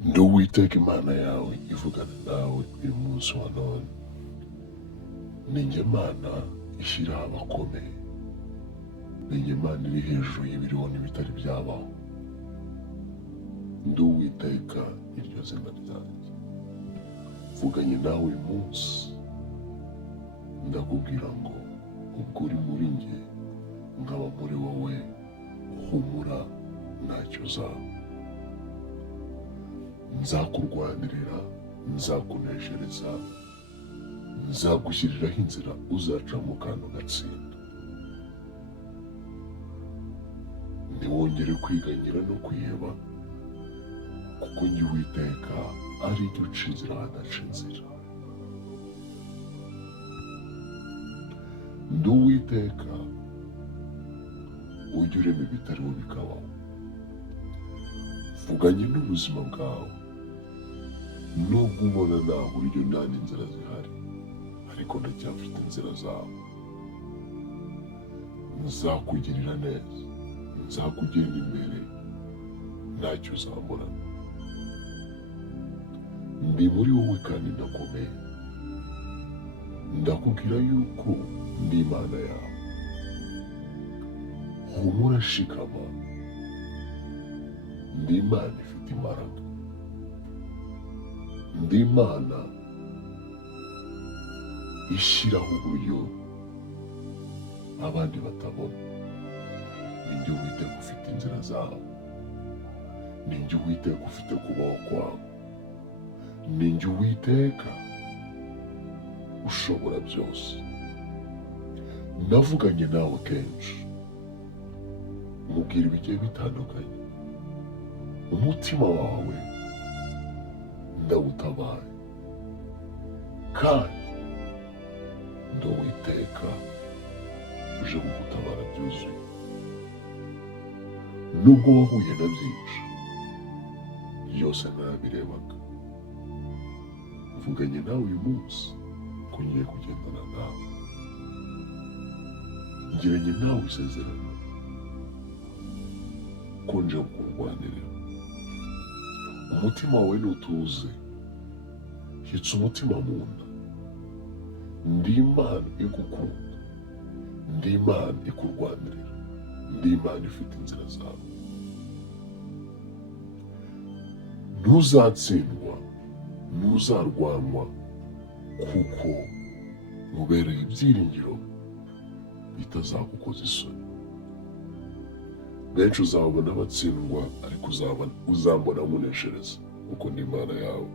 Ndi Uwiteka Imana yawe ivugana nawe uyu munsi wa none. Ni njye Mana ishyiraho abakomeye. Ni njye Mana iri hejuru y'ibiriho n'ibitari byabaho. Ndi Uwiteka iryo zina ryanjye. Mvuganye nawe uyu munsi, ndakubwira ngo ubwo uri muri njye nkaba muri wowe, humura ntacyo uzaba. Nzakurwanirira, nzakuneshereza, nzagushyiriraho inzira uzacamo kandi ugatsinda. Ntiwongere kwiganyira no kwiheba, kuko njye Uwiteka ari jye uca inzira ahadaca inzira. Ndi Uwiteka ujya urema ibitariho bikabaho. Mvuganye n'ubuzima bwawe, nubwo ubona nta buryo nta n'inzira zihari, ariko ndacyafite inzira zawe. Nzakugirira neza, nzakugenda imbere, ntacyo uzamburana. Ndi muri wowe kandi ndakomeye. Ndakubwira yuko ndi Imana yawe. Humura, shikama. Ndi Imana ifite imbaraga. Ndi Imana ishyiraho uburyo abandi batabona. Ni njye Uwiteka ufite inzira zawe. Ni njye Uwiteka ufite kubaho kwawe. Ni njye Uwiteka ushobora byose. Navuganye nawe kenshi, mubwira ibigiye bitandukanye. Umutima wawe ndawutabaye, kandi ndi Uwiteka uje kugutabara byuzuye. Nubwo wahuye na byinshi, byose narabirebaga. Mvuganye nawe uyu munsi ko ngiye kugendana nawe. Ngiranye nawe isezerano ko nje kukurwanirira. Umutima wawe nutuze, hitsa umutima mu nda. Ndi Imana igukunda, ndi Imana ikurwanirira, ndi Imana ifite inzira zawe. Ntuzatsindwa, ntuzarwanwa, kuko mubereye ibyiringiro bitazagukoza isoni. Benshi uzabona batsindwa, ariko uzambona muneshereza, kuko ndi Imana yawe.